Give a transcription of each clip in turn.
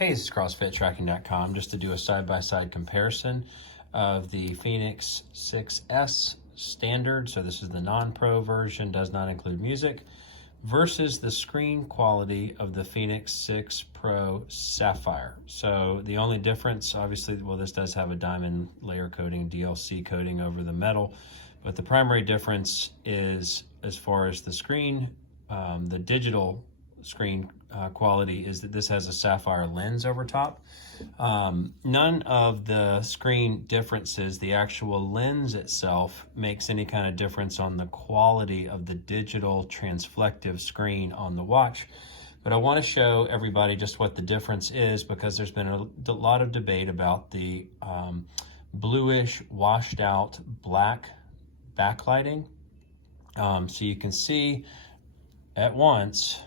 Hey, this is CrossFitTracking.com just to do a side-by-side comparison of the Fenix 6S Standard. So this is the non-pro version, does not include music, versus the screen quality of the Fenix 6 Pro Sapphire. So the only difference, obviously, well, this does have a diamond layer coating, DLC coating over the metal, but the primary difference is as far as the screen, the digital screen quality is that this has a sapphire lens over top. None of the screen differences, the actual lens itself, makes any kind of difference on the quality of the digital transflective screen on the watch. But I want to show everybody just what the difference is, because there's been a lot of debate about the bluish washed out black backlighting. So you can see at once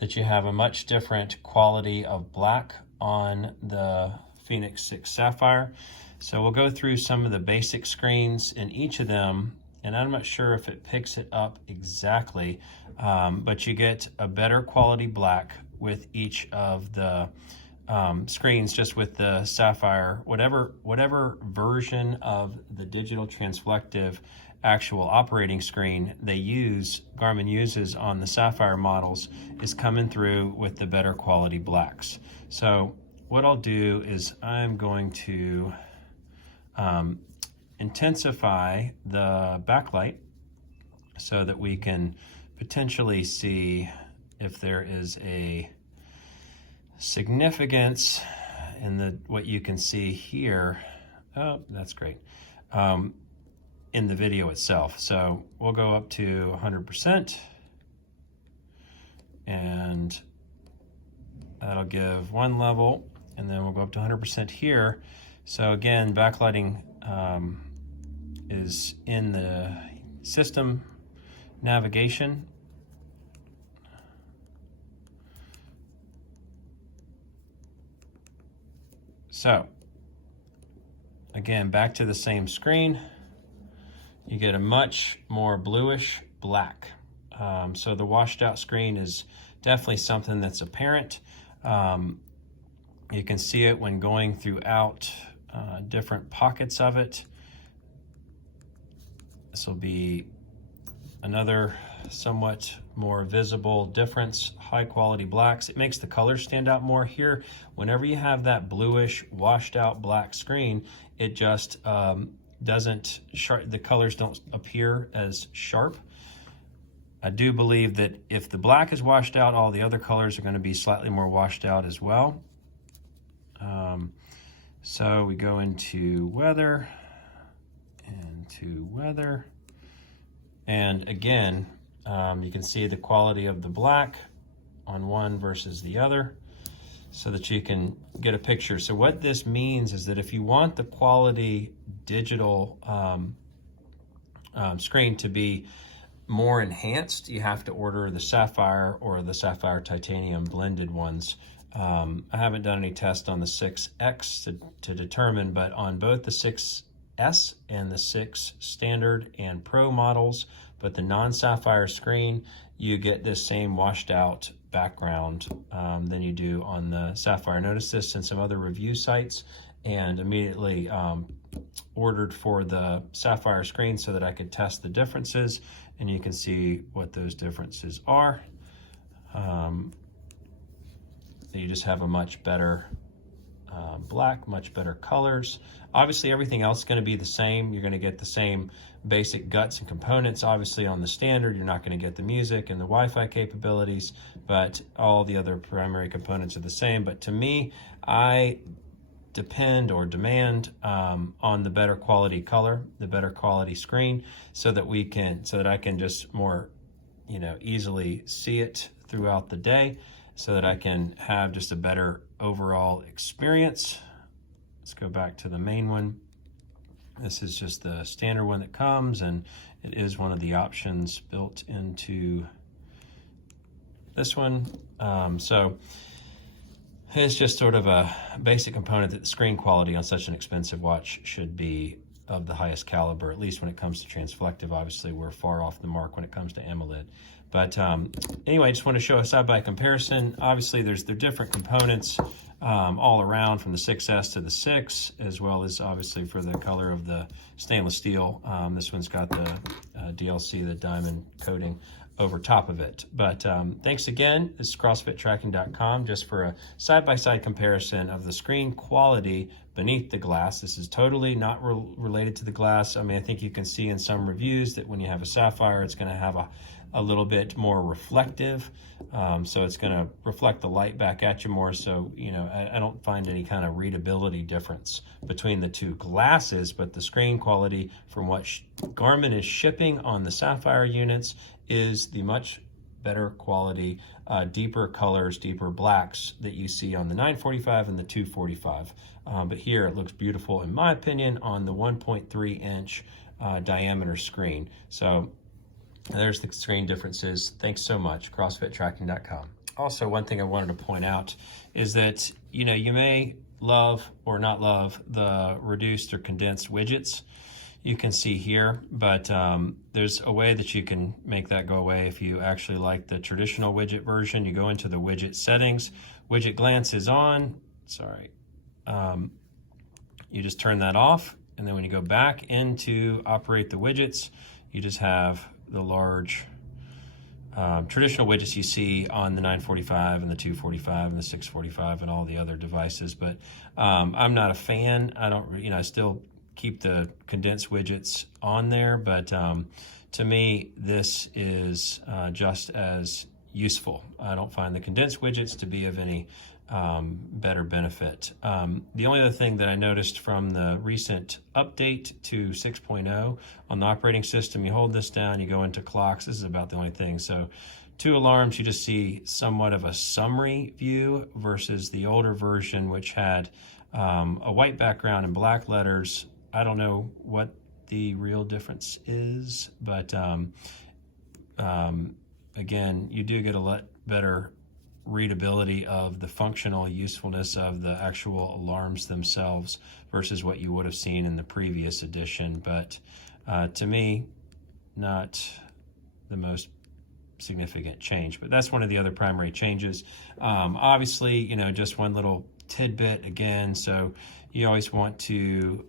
that you have a much different quality of black on the Fenix 6 Sapphire. So we'll go through some of the basic screens in each of them, and I'm not sure if it picks it up exactly, but you get a better quality black with each of the screens, just with the Sapphire, whatever version of the digital transflective actual operating screen Garmin uses on the Sapphire models, is coming through with the better quality blacks. So what I'll do is I'm going to intensify the backlight so that we can potentially see if there is a significance in what you can see here. Oh, that's great. In the video itself. So we'll go up to 100%, and that'll give one level, and then we'll go up to 100% here. So again, backlighting is in the system navigation. So again, back to the same screen. You get a much more bluish black. So the washed out screen is definitely something that's apparent. You can see it when going throughout different pockets of it. This will be another somewhat more visible difference. High quality blacks. It makes the colors stand out more here. Whenever you have that bluish washed out black screen, it just the colors don't appear as sharp. I do believe that if the black is washed out, all the other colors are going to be slightly more washed out as well. So we go into weather, and again, you can see the quality of the black on one versus the other, so that you can get a picture. So what this means is that if you want the quality digital screen to be more enhanced, you have to order the Sapphire or the Sapphire Titanium blended ones. I haven't done any tests on the 6X to determine, but on both the 6S and the 6 Standard and Pro models, but the non-Sapphire screen, you get this same washed out background than you do on the Sapphire. I noticed this in some other review sites, and immediately ordered for the Sapphire screen so that I could test the differences, and you can see what those differences are. You just have a much better black, much better colors. Obviously everything else is going to be the same. You're going to get the same basic guts and components. Obviously on the Standard, you're not going to get the music and the Wi-Fi capabilities, but all the other primary components are the same. But to me, I depend or demand on the better quality color, the better quality screen, so that I can just more, easily see it throughout the day, so that I can have just a better overall experience. Let's go back to the main one. This is just the standard one that comes, and it is one of the options built into this one. So it's just sort of a basic component that the screen quality on such an expensive watch should be of the highest caliber, at least when it comes to transflective. Obviously, we're far off the mark when it comes to AMOLED. But anyway, I just want to show a side-by comparison. Obviously, they're different components all around, from the 6S to the 6, as well as obviously for the color of the stainless steel. This one's got the DLC, the diamond coating over top of it. But thanks again. This is CrossFitTracking.com, just for a side-by-side comparison of the screen quality beneath the glass. This is totally not related to the glass. I mean, I think you can see in some reviews that when you have a Sapphire, it's going to have a little bit more reflective. So it's going to reflect the light back at you more. So, you know, I don't find any kind of readability difference between the two glasses, but the screen quality from what Garmin is shipping on the Sapphire units is the much better quality, deeper colors, deeper blacks that you see on the 945 and the 245. But here it looks beautiful, in my opinion, on the 1.3 inch diameter screen. So there's the screen differences. Thanks so much, CrossFitTracking.com. Also, one thing I wanted to point out is that, you know, you may love or not love the reduced or condensed widgets you can see here, but there's a way that you can make that go away if you actually like the traditional widget version. You go into the widget settings, widget glance is on, sorry. You just turn that off, and then when you go back into operate the widgets, you just have the large traditional widgets you see on the 945 and the 245 and the 645 and all the other devices. But I'm not a fan. I don't, you know, I still keep the condensed widgets on there, but to me, this is just as useful. I don't find the condensed widgets to be of any better benefit. The only other thing that I noticed from the recent update to 6.0 on the operating system, you hold this down, you go into clocks. This is about the only thing. So 2 alarms, you just see somewhat of a summary view versus the older version, which had a white background and black letters. I don't know what the real difference is, but again, you do get a lot better readability of the functional usefulness of the actual alarms themselves versus what you would have seen in the previous edition. But to me, not the most significant change, but that's one of the other primary changes. Obviously, you know, just one little tidbit again. So you always want to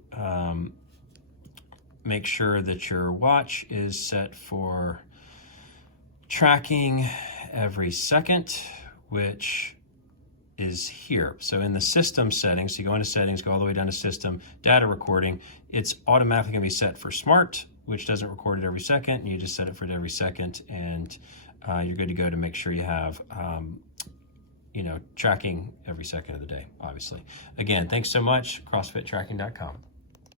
make sure that your watch is set for tracking every second, which is here. So in the system settings, you go into settings, go all the way down to system, data recording, it's automatically gonna be set for smart, which doesn't record it every second, and you just set it for every second, and you're good to go to make sure you have you know, tracking every second of the day, obviously. Again, thanks so much, CrossFitTracking.com.